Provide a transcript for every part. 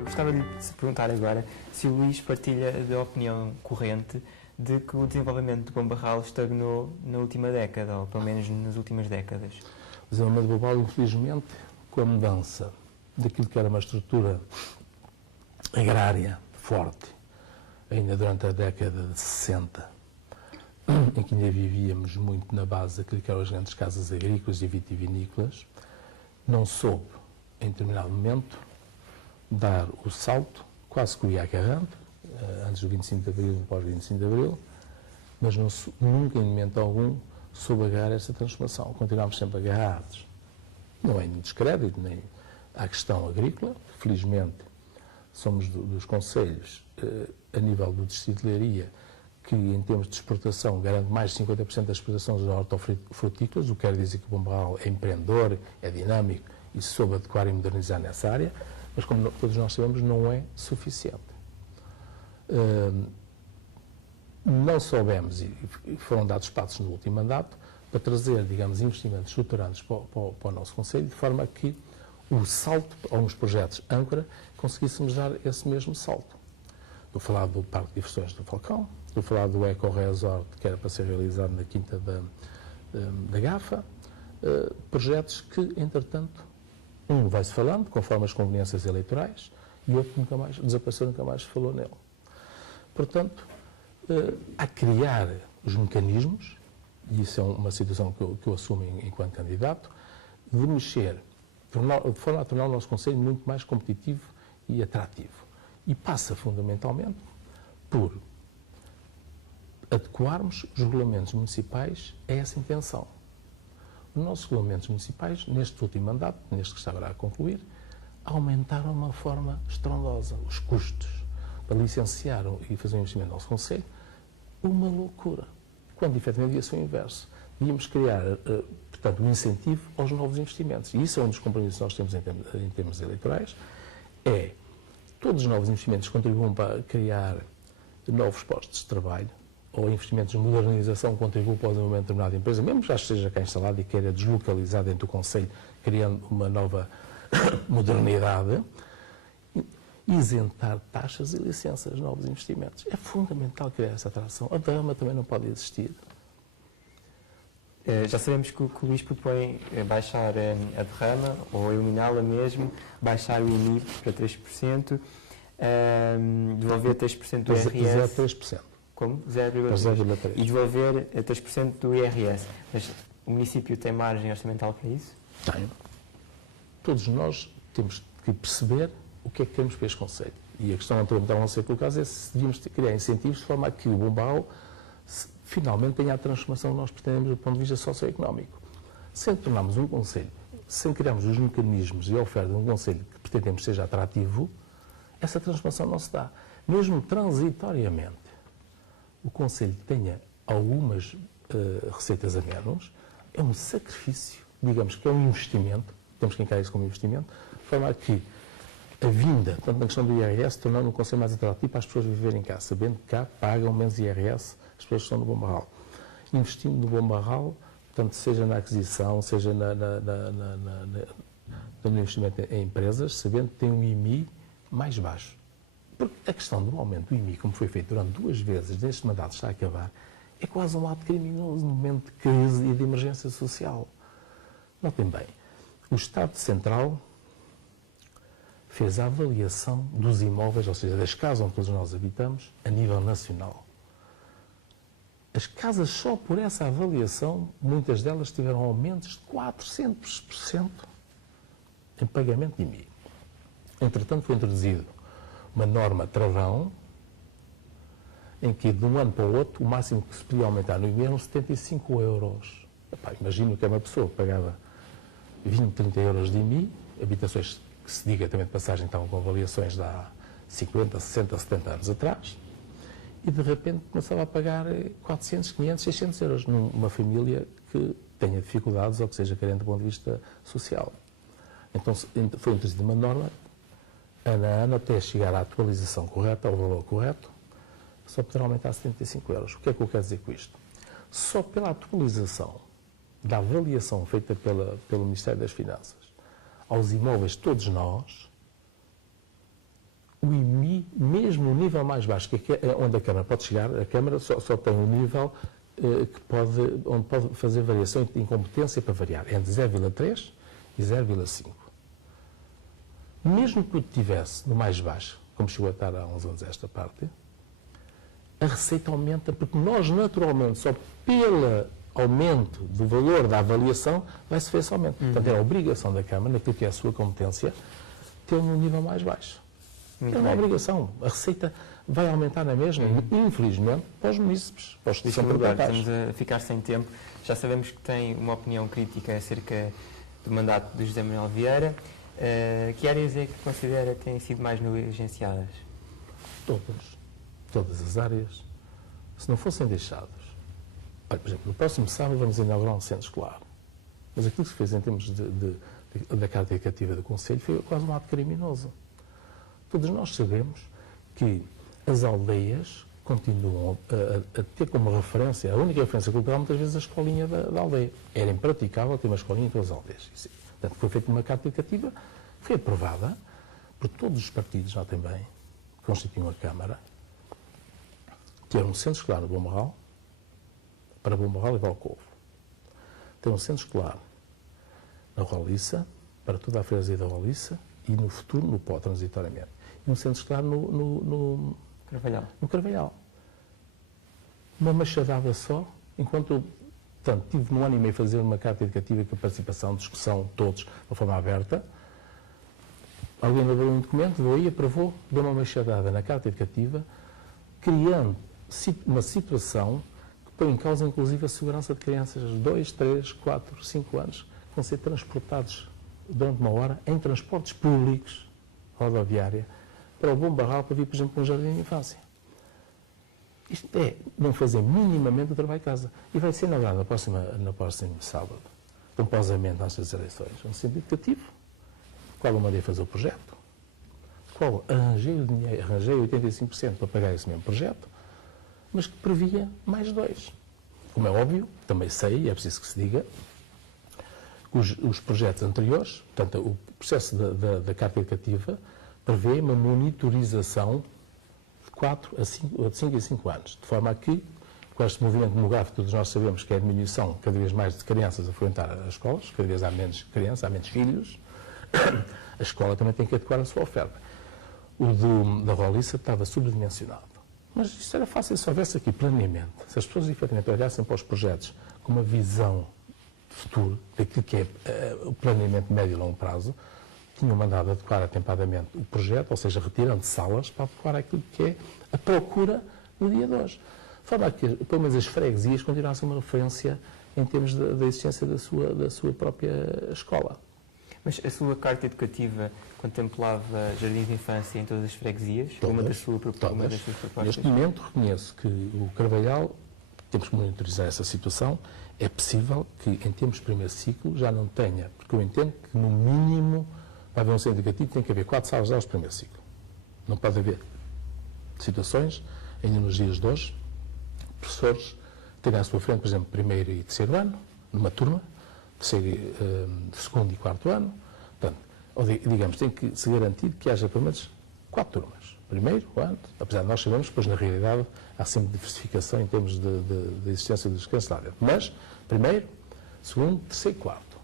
Eu gostava de lhe perguntar agora se o Luís partilha da opinião corrente de que o desenvolvimento do Bombarral estagnou na última década, ou pelo menos nas últimas décadas. O desenvolvimento do Bombarral, infelizmente, com a mudança daquilo que era uma estrutura agrária forte, ainda durante a década de 60, em que ainda vivíamos muito na base daquilo que eram as grandes casas agrícolas e vitivinícolas, não soube, em determinado momento, dar o salto, quase que o ia agarrando, antes do 25 de Abril e pós-25 de Abril, mas nunca, em momento algum, soube agarrar esta transformação. Continuámos sempre agarrados. Não é nenhum descrédito, nem à questão agrícola. Felizmente, somos dos concelhos, a nível do distrito de Leiria, que, em termos de exportação, garante mais de 50% das exportações das hortofrutícolas, o que quer dizer que o Bombarral é empreendedor, é dinâmico e se soube adequar e modernizar nessa área, mas, como todos nós sabemos, não é suficiente. Não soubemos, e foram dados passos no último mandato, para trazer, digamos, investimentos estruturantes para o nosso Conselho, de forma a que o salto, alguns projetos âncora, conseguíssemos dar esse mesmo salto. Estou a falar do Parque de Diversões do Falcão, estou a falar do Eco Resort, que era para ser realizado na Quinta da Gafa, projetos que, entretanto, um vai-se falando, conforme as conveniências eleitorais, e outro nunca mais desapareceu, nunca mais se falou nele. Portanto, a criar os mecanismos, e isso é uma situação que eu assumo enquanto candidato, de mexer, de forma a tornar o nosso Conselho muito mais competitivo e atrativo. E passa, fundamentalmente, por adequarmos os regulamentos municipais a essa intenção. Os nossos regulamentos municipais, neste último mandato, neste que está agora a concluir, aumentaram de uma forma estrondosa os custos para licenciar e fazer um investimento no nosso Conselho, uma loucura. Quando, efetivamente, devia ser o inverso. Devíamos criar, portanto, um incentivo aos novos investimentos. E isso é um dos compromissos que nós temos em termos eleitorais, é todos os novos investimentos contribuam para criar novos postos de trabalho, ou investimentos de modernização contribuem para o desenvolvimento de determinada empresa, mesmo que já esteja cá instalada e queira deslocalizar dentro do Conselho, criando uma nova modernidade, isentar taxas e licenças de novos investimentos. É fundamental criar essa atração. A derrama também não pode existir. Já sabemos que o Luís propõe baixar a derrama, ou eliminá-la mesmo, baixar o IMI para 3%, devolver 3% do IRS. 0,3%. Como? 0,3%. E devolver 3% do IRS. Mas o município tem margem orçamental para isso? Tem. Todos nós temos que perceber o que é que queremos para este Conselho. E a questão anteriormente a não ser colocada é se devíamos criar incentivos de forma a que o Bombarral finalmente tenha a transformação que nós pretendemos do ponto de vista socioeconómico. Sem tornarmos um Conselho, sem criarmos os mecanismos e a oferta de um Conselho que pretendemos seja atrativo, essa transformação não se dá. Mesmo transitoriamente, o Conselho tenha algumas receitas a menos, é um sacrifício, digamos que é um investimento, temos que encarar isso como investimento, de forma a que a vinda, tanto na questão do IRS, tornando o Conselho mais atrativo para as pessoas viverem cá, sabendo que cá pagam menos IRS as pessoas que estão no Bombarral. Investindo no Bombarral, portanto, seja na aquisição, seja no investimento em empresas, sabendo que tem um IMI mais baixo. Porque a questão do aumento do IMI, como foi feito durante 2 vezes, neste mandato está a acabar, é quase um ato criminoso no momento de crise e de emergência social. Notem bem, o Estado Central fez a avaliação dos imóveis, ou seja, das casas onde todos nós habitamos, a nível nacional. As casas, só por essa avaliação, muitas delas tiveram aumentos de 400% em pagamento de IMI. Entretanto, foi introduzido uma norma travão, em que de um ano para o outro, o máximo que se podia aumentar no IMI eram 75 euros. Epá, imagino que é uma pessoa que pagava 20, 30 euros de IMI, habitações que se diga também de passagem estavam com avaliações de há 50, 60, 70 anos atrás, e de repente começava a pagar 400, 500, 600 euros numa família que tenha dificuldades ou que seja carente do ponto de vista social. Então foi introduzida uma norma, ano a ano, até chegar à atualização correta, ao valor correto, só poderá aumentar 75 euros. O que é que eu quero dizer com isto? Só pela atualização da avaliação feita pelo Ministério das Finanças aos imóveis, todos nós, o IMI, mesmo no nível mais baixo, que é onde a Câmara pode chegar, a Câmara só tem um nível onde pode fazer variação de incompetência para variar, entre 0,3 e 0,5. Mesmo que eu estivesse no mais baixo, como chegou a estar há uns anos esta parte, a receita aumenta, porque nós, naturalmente, só pelo aumento do valor da avaliação, vai-se ver esse aumento. Portanto, é a obrigação da Câmara, naquilo que é a sua competência, ter um nível mais baixo. É uma obrigação. A receita vai aumentar na mesma, infelizmente, para os munícipes, para os que são proprietários. Estamos a ficar sem tempo. Já sabemos que tem uma opinião crítica acerca do mandato do José Manuel Vieira. Que áreas é que considera que têm sido mais negligenciadas? Todas as áreas. Se não fossem deixados. Olha, por exemplo, no próximo sábado vamos inaugurar um centro escolar. Mas aquilo que se fez em termos da Carta Educativa do Conselho foi quase um ato criminoso. Todos nós sabemos que as aldeias continuam a ter como referência, a única referência cultural, muitas vezes, a escolinha da aldeia. Era impraticável ter uma escolinha em todas as aldeias. Portanto, foi feita uma Carta Educativa, foi aprovada por todos os partidos, lá também, que constituem a Câmara, ter um centro escolar no Bom Barral, para Bom Barral e Valcovo. Ter um centro escolar na Roliça, para toda a freguesia da Roliça, e no futuro, no Pó, transitoriamente. E um centro escolar no Carvalhal. Uma machadada só, enquanto eu, portanto, tive no ano e meio a fazer uma carta educativa com a participação, discussão, todos, de uma forma aberta. Alguém elaborou um documento, deu aí, aprovou, deu uma machadada na carta educativa, criando uma situação que põe em causa, inclusive, a segurança de crianças de 2, 3, 4, 5 anos, que vão ser transportados durante uma hora em transportes públicos, rodoviária, para o Bom Barral, para vir, por exemplo, para um jardim de infância. Isto é não fazer minimamente o trabalho de casa. E vai ser inaugurado no próximo sábado, pomposamente antes das eleições, um centro educativo, qual eu mandei fazer o projeto, qual arranjei o dinheiro, arranjei 85% para pagar esse mesmo projeto, mas que previa mais 2. Como é óbvio, também sei, é preciso que se diga, os projetos anteriores, portanto, o processo da Carta Educativa, prevê uma monitorização de 4 a 5 e 5 anos, de forma a que, com este movimento demográfico, todos nós sabemos que é a diminuição cada vez mais de crianças a frequentar as escolas, cada vez há menos crianças, há menos filhos, a escola também tem que adequar a sua oferta. O da Roliça estava subdimensionado. Mas isso era fácil se houvesse aqui planeamento. Se as pessoas efetivamente olhassem para os projetos com uma visão de futuro, daquilo que é o planeamento médio e longo prazo, tinham mandado adequar atempadamente o projeto, ou seja, retirando salas para adequar aquilo que é a procura no dia de hoje. De forma a que, pelo menos, as freguesias continuassem uma referência em termos da existência da sua própria escola. Mas a sua carta educativa contemplava jardins de infância em todas as freguesias? Todas, uma das suas propostas? Neste momento, reconheço que o Carvalhal, temos que monitorizar essa situação, é possível que, em termos de primeiro ciclo, já não tenha, porque eu entendo que, no mínimo, para haver um centro educativo, tem que haver 4 salas de aulas de primeiro ciclo. Não pode haver situações, ainda nos dias de hoje, professores terem à sua frente, por exemplo, primeiro e terceiro ano, numa turma, segundo e quarto ano. Portanto, digamos, tem que se garantir que haja pelo menos 4 turmas. Primeiro ano, apesar de nós sabermos que, depois, na realidade, há sempre diversificação em termos de existência dos crianças lá dentro. Mas, primeiro, segundo, terceiro e quarto.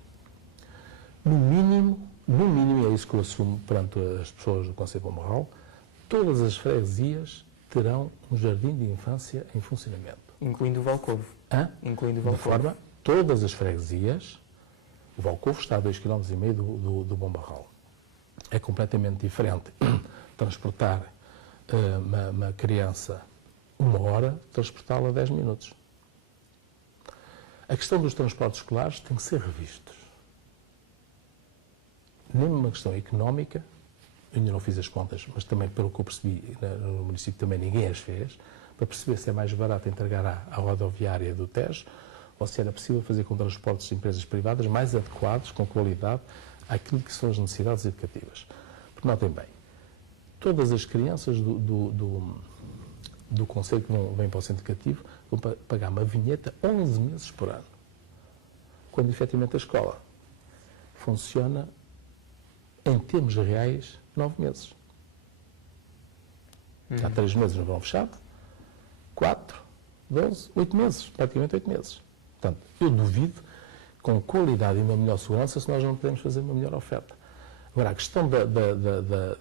No mínimo, e é isso que eu assumo perante as pessoas do Conselho de Bom Barral, todas as freguesias terão um jardim de infância em funcionamento. Incluindo o Valcovo. Incluindo o Valcovo. De forma, todas as freguesias, o Valcovo está a 2,5 km do Bom Barral. É completamente diferente transportar uma criança 1 hora, transportá-la 10 minutos. A questão dos transportes escolares tem que ser revistos. Nem uma questão económica, eu ainda não fiz as contas, mas também, pelo que eu percebi, no município também ninguém as fez, para perceber se é mais barato entregar à rodoviária do Tejo, ou se era possível fazer com transportes de empresas privadas mais adequados, com qualidade, àquilo que são as necessidades educativas. Porque notem bem, todas as crianças do Conselho que vêm para o centro educativo vão pagar uma vinheta 11 meses por ano, quando efetivamente a escola funciona, em termos reais, 9 meses. Há 3 meses no verão fechado, 4, 12, 8 meses, praticamente 8 meses. Portanto, eu duvido, com qualidade e uma melhor segurança, se nós não podemos fazer uma melhor oferta. Agora, a questão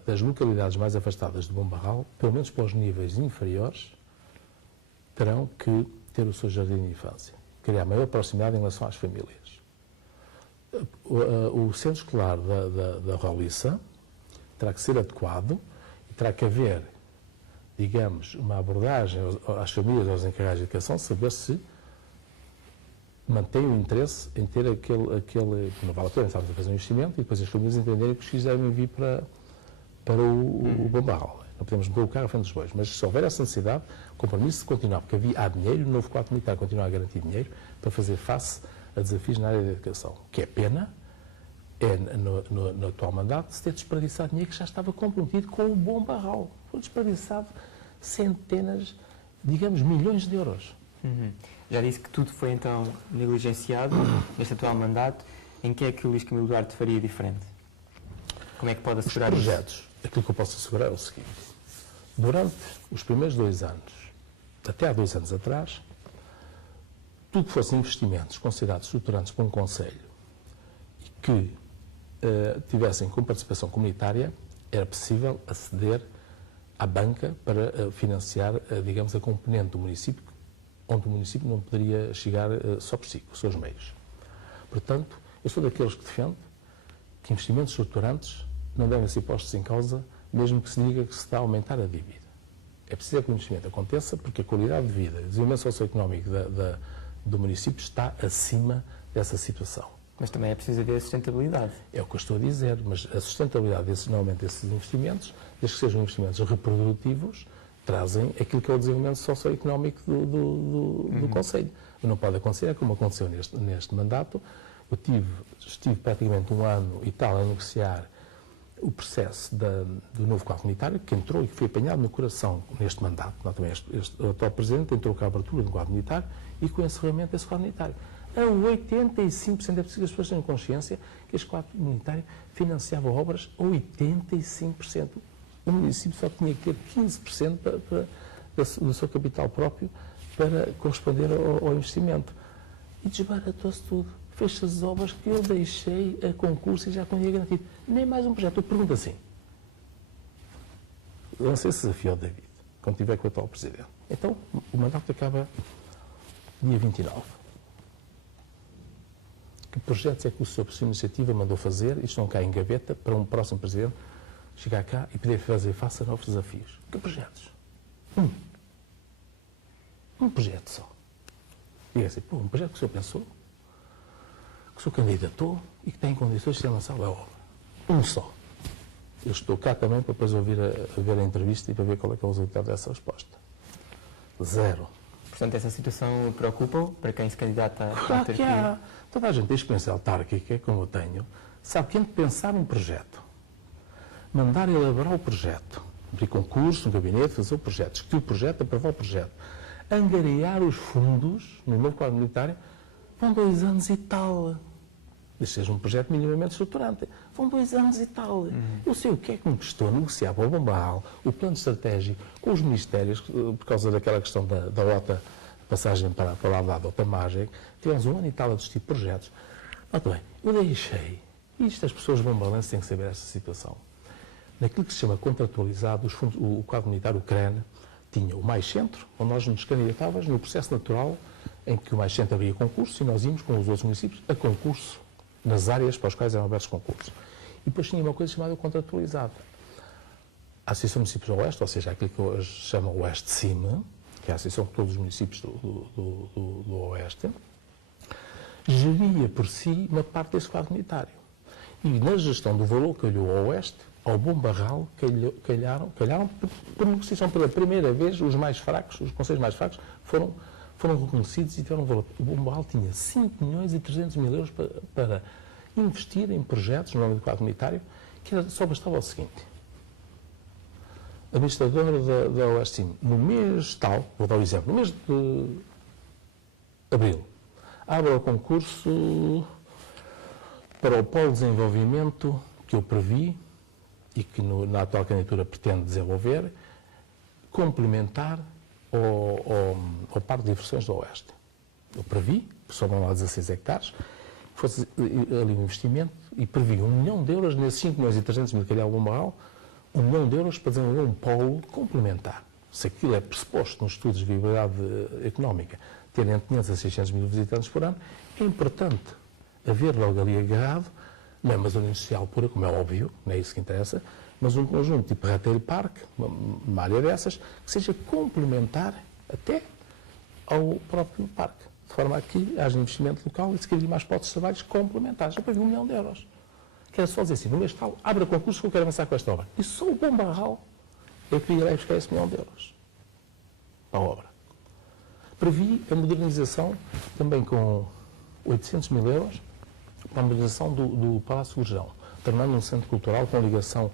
das localidades mais afastadas de Bom Barral, pelo menos para os níveis inferiores, terão que ter o seu jardim de infância, criar maior proximidade em relação às famílias. O centro escolar da Roliça terá que ser adequado e terá que haver, digamos, uma abordagem às famílias, aos encarregados de educação, saber se mantém o interesse em ter aquele não vale a pena, estamos a fazer um investimento e depois as famílias entenderem que os filhos devem vir para o Bom Barral. Não podemos meter o carro à frente dos bois, mas se houver essa necessidade, o compromisso de continuar, porque há dinheiro, o novo quadro militar continua a garantir dinheiro para fazer face a desafios na área da educação. O que é pena é, no atual mandato, se ter desperdiçado dinheiro que já estava comprometido com o Bom Barral. Foi desperdiçado centenas, digamos, milhões de euros. Já disse que tudo foi então negligenciado neste atual mandato. Em que é que o Luís Camilo Duarte faria diferente? Como é que pode assegurar os projetos? Aquilo que eu posso assegurar é o seguinte. Durante os primeiros 2 anos, até há 2 anos atrás, tudo que fossem investimentos considerados estruturantes para um concelho e que tivessem com participação comunitária, era possível aceder à banca para financiar, digamos, a componente do município, onde o município não poderia chegar só por si, com os seus meios. Portanto, eu sou daqueles que defendo que investimentos estruturantes não devem ser postos em causa, mesmo que se diga que se está a aumentar a dívida. É preciso que o investimento aconteça, porque a qualidade de vida e o desenvolvimento socioeconómico do município está acima dessa situação. Mas também é preciso haver sustentabilidade. É o que eu estou a dizer, mas a sustentabilidade normalmente desses investimentos, desde que sejam investimentos reprodutivos, trazem aquilo que é o desenvolvimento socioeconómico do Conselho. O que não pode acontecer é como aconteceu neste mandato. Eu estive praticamente 1 ano e tal a negociar o processo do novo quadro militar, que entrou e que foi apanhado no coração neste mandato. O atual Presidente entrou com a abertura do quadro militar e com o encerramento desse quadro militar. A 85% é preciso que as pessoas tenham consciência que este quadro militar financiava obras a 85%. O município só tinha que ter 15% do seu capital próprio para corresponder ao investimento. E desbaratou-se tudo. Fez-se as obras que eu deixei a concurso e já com dinheiro garantido. Nem mais um projeto. Eu pergunto assim. Lancei esse desafio ao David, quando estiver com o atual Presidente. Então, o mandato acaba dia 29. Que projetos é que o senhor, por sua iniciativa, mandou fazer e estão cá em gaveta para um próximo Presidente chegar cá e poder fazer face a novos desafios? Que projetos? Um projeto só. Diga assim, um projeto que o senhor pensou, que o senhor candidatou e que tem condições de ser lançado à obra. Um só. Eu estou cá também para depois ouvir ver a entrevista e para ver qual é que é o resultado dessa resposta. 0. Portanto, essa situação preocupa para quem se candidata à Claro que há. Toda a gente tem experiência autárquica, como eu tenho, sabe que antes de pensar um projeto, mandar elaborar o projeto, abrir concurso, um gabinete, fazer o projeto, discutir o projeto, aprovar o projeto, angariar os fundos no novo quadro militar, vão 2 anos e tal. Este seja um projeto minimamente estruturante. Vão 2 anos e tal. Eu sei o que é que me custou negociar para o Bom Barral o plano estratégico com os ministérios, por causa daquela questão da rota, passagem para lá da outra margem. Tivemos 1 ano e tal a discutir projetos. Muito bem, eu deixei. Isto as pessoas de Bom Balanço têm que saber esta situação. Naquilo que se chama contratualizado, os fundos, o quadro militar, o CRAN, tinha o Mais Centro, onde nós nos candidatávamos no processo natural em que o Mais Centro abria concurso e nós íamos com os outros municípios a concurso nas áreas para as quais eram abertos concursos. E depois tinha uma coisa chamada o contratualizado. A Associação de Municípios do Oeste, ou seja, aquilo que hoje chama o Oeste CIM, que é a Associação de todos os municípios do Oeste, geria por si uma parte desse quadro unitário. E na gestão do valor que calhou ao Oeste, ao Bom Barral, calharam por negociação pela primeira vez, os mais fracos, os concelhos mais fracos, foram reconhecidos e tiveram um valor. O Bom Barral tinha 5.300.000 euros para investir em projetos no âmbito do quadro unitário, que só bastava o seguinte. A administradora da OSCIM, no mês tal, vou dar o exemplo, no mês de abril, abre o concurso para o Polo de Desenvolvimento que eu previ e que na atual candidatura pretende desenvolver, complementar ao Parque de Diversões do Oeste. Eu previ, sobram lá 16 hectares, que fosse ali um investimento e previ 1 milhão de euros nesses 5 milhões e 300 mil que ali há algum barral, 1 milhão de euros para desenvolver um polo complementar. Se aquilo é pressuposto nos estudos de viabilidade económica, ter entre 500 a 600 mil visitantes por ano, é importante haver logo ali agarrado, não é uma zona industrial pura, como é óbvio, não é isso que interessa, mas um conjunto tipo retail park, uma área dessas, que seja complementar até ao próprio parque, de forma a que haja investimento local e se criar mais postos de trabalho complementares. Eu paguei 1 milhão de euros. Quero só dizer assim, no mês tal, abre concurso que eu quero avançar com esta obra. E só o Bom Barral eu queria ir lá buscar esse 1 milhão de euros para a obra. Previ a modernização também com 800 mil euros para a modernização do Palácio Gurjão, tornando um centro cultural com ligação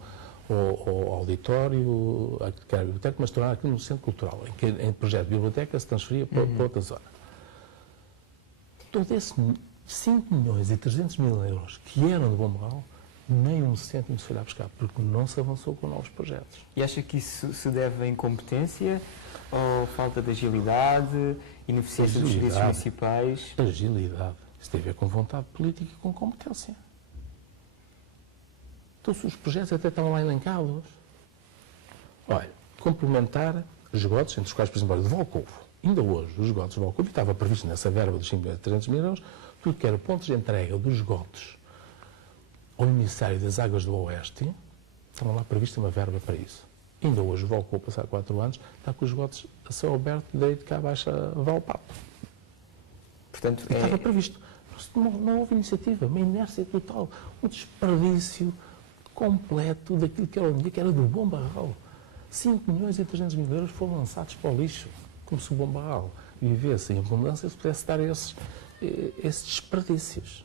ao auditório, à biblioteca, mas tornar aquilo um centro cultural, em que em projeto de biblioteca se transferia para outra zona. Todo esse 5 milhões e 300 mil euros que eram de Bom Barral, nem um cêntimo se foi lá buscar, porque não se avançou com novos projetos. E acha que isso se deve à incompetência ou falta de agilidade, ineficiência dos serviços municipais? Agilidade. Isso tem a ver com vontade política e com competência. Todos os projetos até estavam lá elencados. Olha, complementar esgotos, entre os quais, por exemplo, olha, de Volcovo. Ainda hoje, os esgotos de Volcovo, estava previsto nessa verba dos 5.300 mil euros, tudo que era pontos de entrega dos esgotos ao Ministério das Águas do Oeste, estava lá prevista uma verba para isso. Ainda hoje, o Volcovo, passar 4 anos, está com os esgotos a céu aberto, daí de cá abaixo a Valpato. Portanto, estava previsto. Não houve iniciativa, uma inércia total, um desperdício completo daquilo que era o dinheiro, que era do Bom Barral. 5 milhões e 300 mil euros foram lançados para o lixo, como se o Bom Barral vivesse em abundância se pudesse dar esses desperdícios.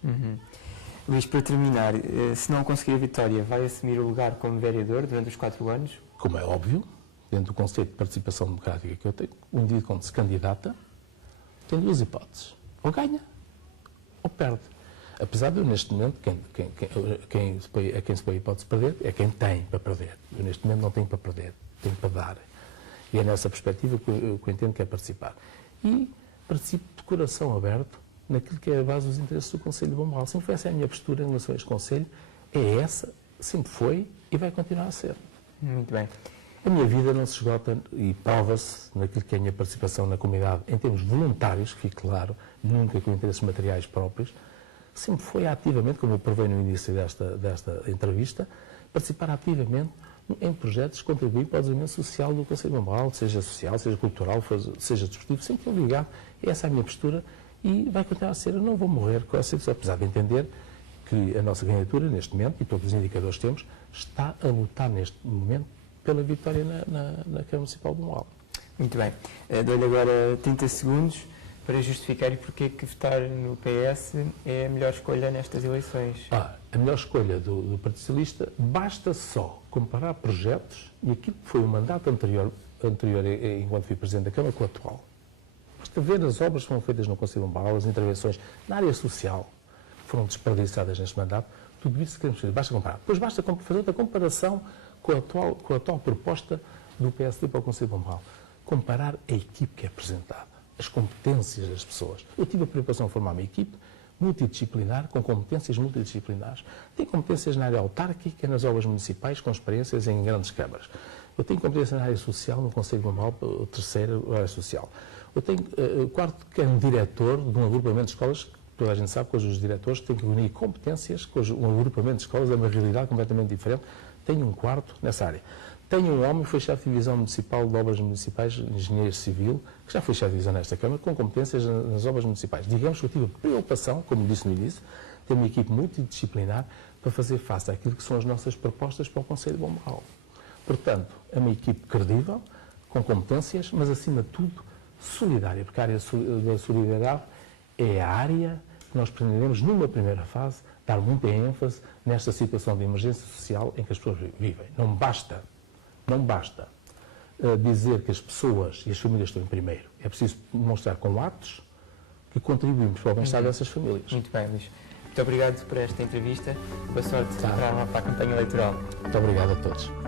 Luís, para terminar, se não conseguir a vitória, vai assumir o lugar como vereador durante os 4 anos? Como é óbvio, dentro do conceito de participação democrática que eu tenho, um indivíduo quando se candidata tem 2 hipóteses. Ou ganha, ou perde. Apesar de eu, neste momento, quem se põe a hipótese de perder é quem tem para perder. Eu, neste momento, não tenho para perder, tenho para dar. E é nessa perspectiva que eu entendo que é participar. E participo de coração aberto naquilo que é a base dos interesses do Conselho de Bom Barral. Sempre foi essa a minha postura em relação a este Conselho. É essa, sempre foi e vai continuar a ser. Muito bem. A minha vida não se esgota e prova-se naquilo que é a minha participação na comunidade, em termos voluntários, que fique claro, nunca com interesses materiais próprios. Sempre foi ativamente, como eu provei no início desta entrevista, participar ativamente em projetos que contribuem para o desenvolvimento social do Conselho de Bom Barral, seja social, seja cultural, seja desportivo, sempre estou ligado. Essa é a minha postura e vai continuar a ser. Eu não vou morrer com essa situação, apesar de entender que a nossa candidatura, neste momento, e todos os indicadores que temos, está a lutar neste momento pela vitória na Câmara Municipal de Bom Barral. Muito bem. Dou-lhe agora 30 segundos para justificar e porque é que votar no PS é a melhor escolha nestas eleições. A melhor escolha do Partido Socialista, basta só comparar projetos e aquilo que foi o mandato anterior enquanto fui Presidente da Câmara, com o atual. Basta ver as obras que foram feitas no Conselho de Bom Barral, as intervenções na área social que foram desperdiçadas neste mandato, tudo isso que queremos fazer, basta comparar. Depois basta fazer outra comparação com a atual proposta do PSD para o Conselho de Bom Barral. Comparar a equipe que é apresentada, as competências das pessoas. Eu tive a preocupação de formar uma equipe multidisciplinar, com competências multidisciplinares. Tenho competências na área autárquica, nas obras municipais, com experiências em grandes câmaras. Eu tenho competências na área social, no Conselho de Bom Barral, a terceira área social. Eu tenho quarto diretor de um agrupamento de escolas, toda a gente sabe que hoje os diretores têm que unir competências, que hoje um agrupamento de escolas é uma realidade completamente diferente. Tenho um quarto nessa área. Tenho um homem que foi chefe de divisão municipal de obras municipais, engenheiro civil, que já foi chefe de divisão nesta Câmara, com competências nas obras municipais. Digamos que eu tive a preocupação, como disse no início, de ter uma equipe multidisciplinar para fazer face àquilo que são as nossas propostas para o Conselho de Bom Barral. Portanto, é uma equipe credível, com competências, mas acima de tudo solidária, porque a área da solidariedade é a área que nós pretendemos, numa primeira fase, dar muita ênfase nesta situação de emergência social em que as pessoas vivem. Não basta dizer que as pessoas e as famílias estão em primeiro. É preciso demonstrar com atos que contribuímos para o bem-estar dessas famílias. Muito bem, Luís. Muito obrigado por esta entrevista. Boa sorte para a campanha eleitoral. Muito obrigado a todos.